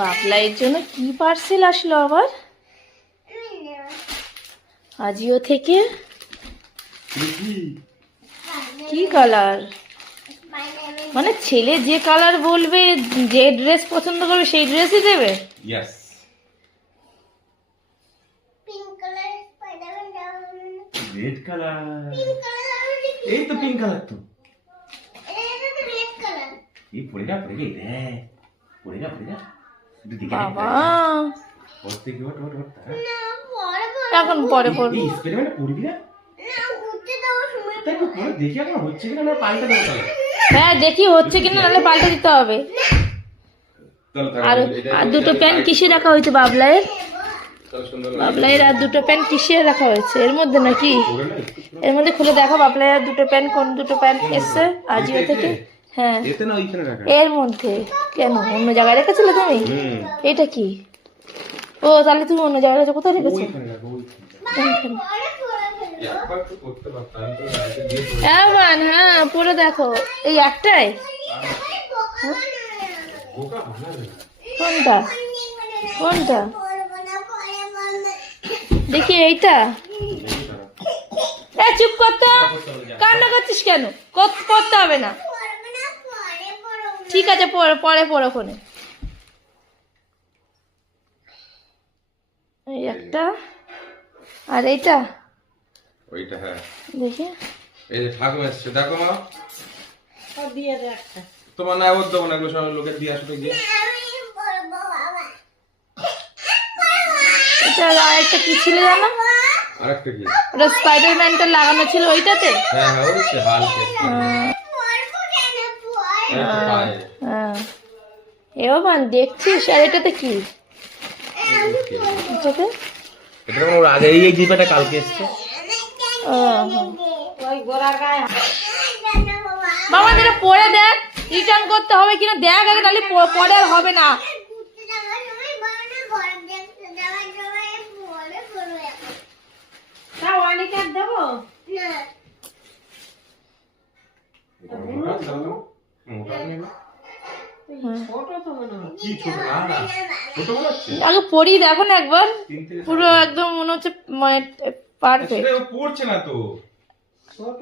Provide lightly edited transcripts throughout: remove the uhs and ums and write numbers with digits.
বাবলাইয়ের জন্য কি পার্সেল আসলো আবার আজিও থেকে? কি কালার? মানে ছেলে যে কালার বলবে, যে ড্রেস পছন্দ করবে সেই ড্রেসই দেবে? ইয়েস। Red colour. এই তো পিঙ্ক কালার তো। এই পড়ে যা রে। পড়ে যা। বাবা পড়তে কি ওঠ। এখন পরে পড়বি। এই এক্সপেরিমেন্ট পড়বি না? তাই তো পড়ে দেখি এখন হচ্ছে কিনা, না পাল্টে দেবো তাহলে। হ্যাঁ দেখি হচ্ছে কিনা, নাহলে পাল্টে দিতে হবে। আর দুটো প্যান্ট কিসে রাখা হয়েছে বাবলাইয়ের? বাবলাইয়ের আর দুটো প্যান্ট কিসে রাখা হয়েছে? এর মধ্যে নাকি? এর মধ্যে খুলে দেখো বাবলাইয়ের দুটো প্যান্ট, কোন দুটো প্যান্ট এসছে আজিও থেকে। হ্যাঁ এর মধ্যে। কেন অন্য জায়গায় রেখেছিলে তুমি? এটা কি? ও তাহলে তুমি অন্য জায়গায় রেখেছো, কোথায় রেখেছো? হ্যাঁ পরে দেখো। এই একটাই? কোনটা দেখি? এইটা? চুপ করতে, কান্না করছিস কেন? করতে হবে না। ঠিক আছে পরে ওখানে। এই একটা আর এইটা ওইটা। হ্যাঁ দেখি। এই যে ঠাকুমা এসছে, দেখো মা। দিয়ে দে একটা। তোমার না ওর দেবো না, এগুলো সব লোকের দিয়ে আসবে গিয়ে। এটা আর একটা কি ছিল জানো? আরেকটা কি? ওটা স্পাইডারম্যানটা লাগানো ছিল ওইটাতে। হ্যাঁ ওই সে হালকা। হ্যাঁ এও মান দেখছিস। আর এটাতে কি? এটাতে এটা ওর আগে এই জিপাটা কালকে এসছে। ওই গোড়ার গায়ে বাবা এটা পরে দেখ, রিটার্ন করতে হবে কিনা দেখ আগে, নাহলে পরে আর হবে না। তাও অনেক আর দেবো। ছোট তো মনে হয়। কি ছোট? না ছোট মনে হচ্ছে। আগে পড়ি দেখো না একবার, পুরো একদম মনে হচ্ছে পারফেক্ট। সেটা ও পড়ছে না তো। ছোট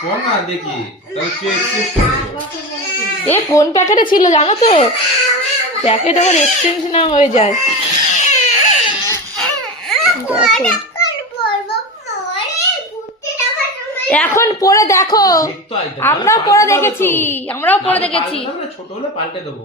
পড় না দেখি, তাহলে কে এক্সচেঞ্জ করবে? এ কোন প্যাকেটে ছিল জানো তো? প্যাকেট আবার এক্সচেঞ্জ না হয়ে যায়। দেখো এখন পরে দেখো। আমরাও পরে দেখেছি। ছোট হলে পাল্টে দেবো।